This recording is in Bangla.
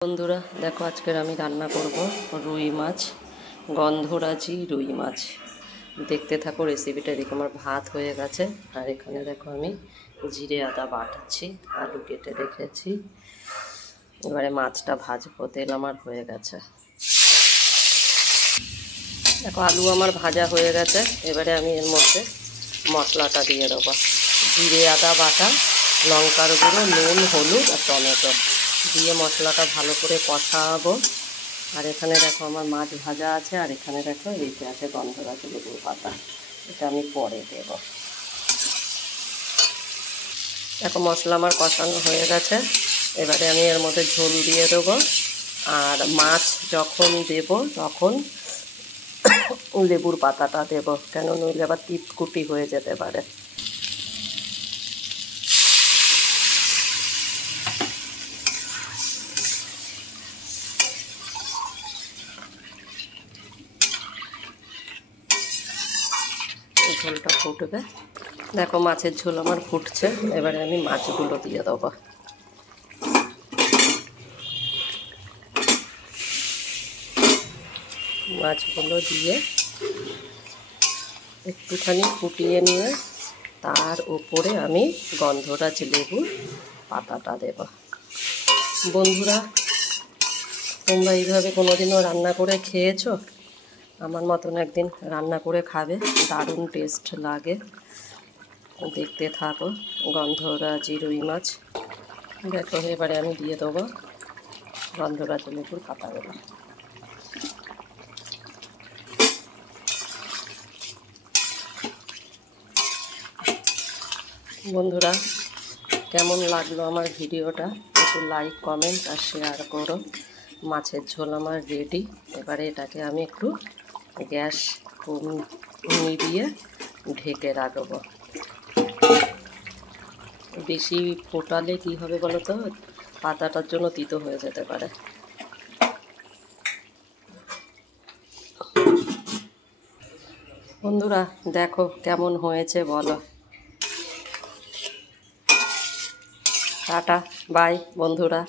বন্ধুরা দেখো আজকের আমি রান্না করব রুই মাছ, গন্ধরাজি রুই মাছ। দেখতে থাকো রেসিপিটা। এদিকে আমার ভাত হয়ে গেছে আর এখানে দেখো আমি জিরে আদা বাটাচ্ছি, আলু কেটে রেখেছি। এবারে মাছটা ভাজবো, তেল আমার হয়ে গেছে। দেখো আলু আমার ভাজা হয়ে গেছে। এবারে আমি এর মধ্যে মশলাটা দিয়ে দেবো। জিরে আদা বাটা, লঙ্কার গুঁড়ো, নুন, হলুদ আর টমেটো দিয়ে মশলাটা ভালো করে কষাবো। আর এখানে দেখো আমার মাছ ভাজা আছে, আর এখানে দেখো এইটা আছে গন্ধরাজ লেবুর পাতা, এটা আমি পরে দেব। দেখো মশলা আমার কষানো হয়ে গেছে। এবারে আমি এর মধ্যে ঝোল দিয়ে দেবো। আর মাছ যখন দেব তখন লেবুর পাতাটা দেব, কেন নইলে আবার তিতকুটি হয়ে যেতে পারে। ঝোলটা ফুটবে। দেখো মাছের ঝোল আমার ফুটছে। এবারে আমি মাছগুলো দিয়ে দেবো। মাছগুলো দিয়ে একটুখানি ফুটিয়ে নিয়ে তার উপরে আমি গন্ধরাজ লেবুর পাতাটা দেব। বন্ধুরা তোমরা এইভাবে কোনোদিনও রান্না করে খেয়েছো? আমার মতন একদিন রান্না করে খাবে, দারুণ টেস্ট লাগে। দেখতে থাকো গন্ধরাজি রুই মাছ। দেখো এবারে আমি দিয়ে দেবো গন্ধরাজ লেবুর পাতাগুলো। বন্ধুরা কেমন লাগলো আমার ভিডিওটা একটু লাইক, কমেন্ট আর শেয়ার করো। মাছের ঝোল আমার রেডি। এবারে এটাকে আমি একটু গ্যাস নিভিয়ে ঢেকে রাখবো। বেশি ফোটালে কি হবে বলো তো, পাতাটার জন্য তিতো হয়ে যেতে পারে। বন্ধুরা দেখো কেমন হয়েছে বলো। টাটা বাই বন্ধুরা।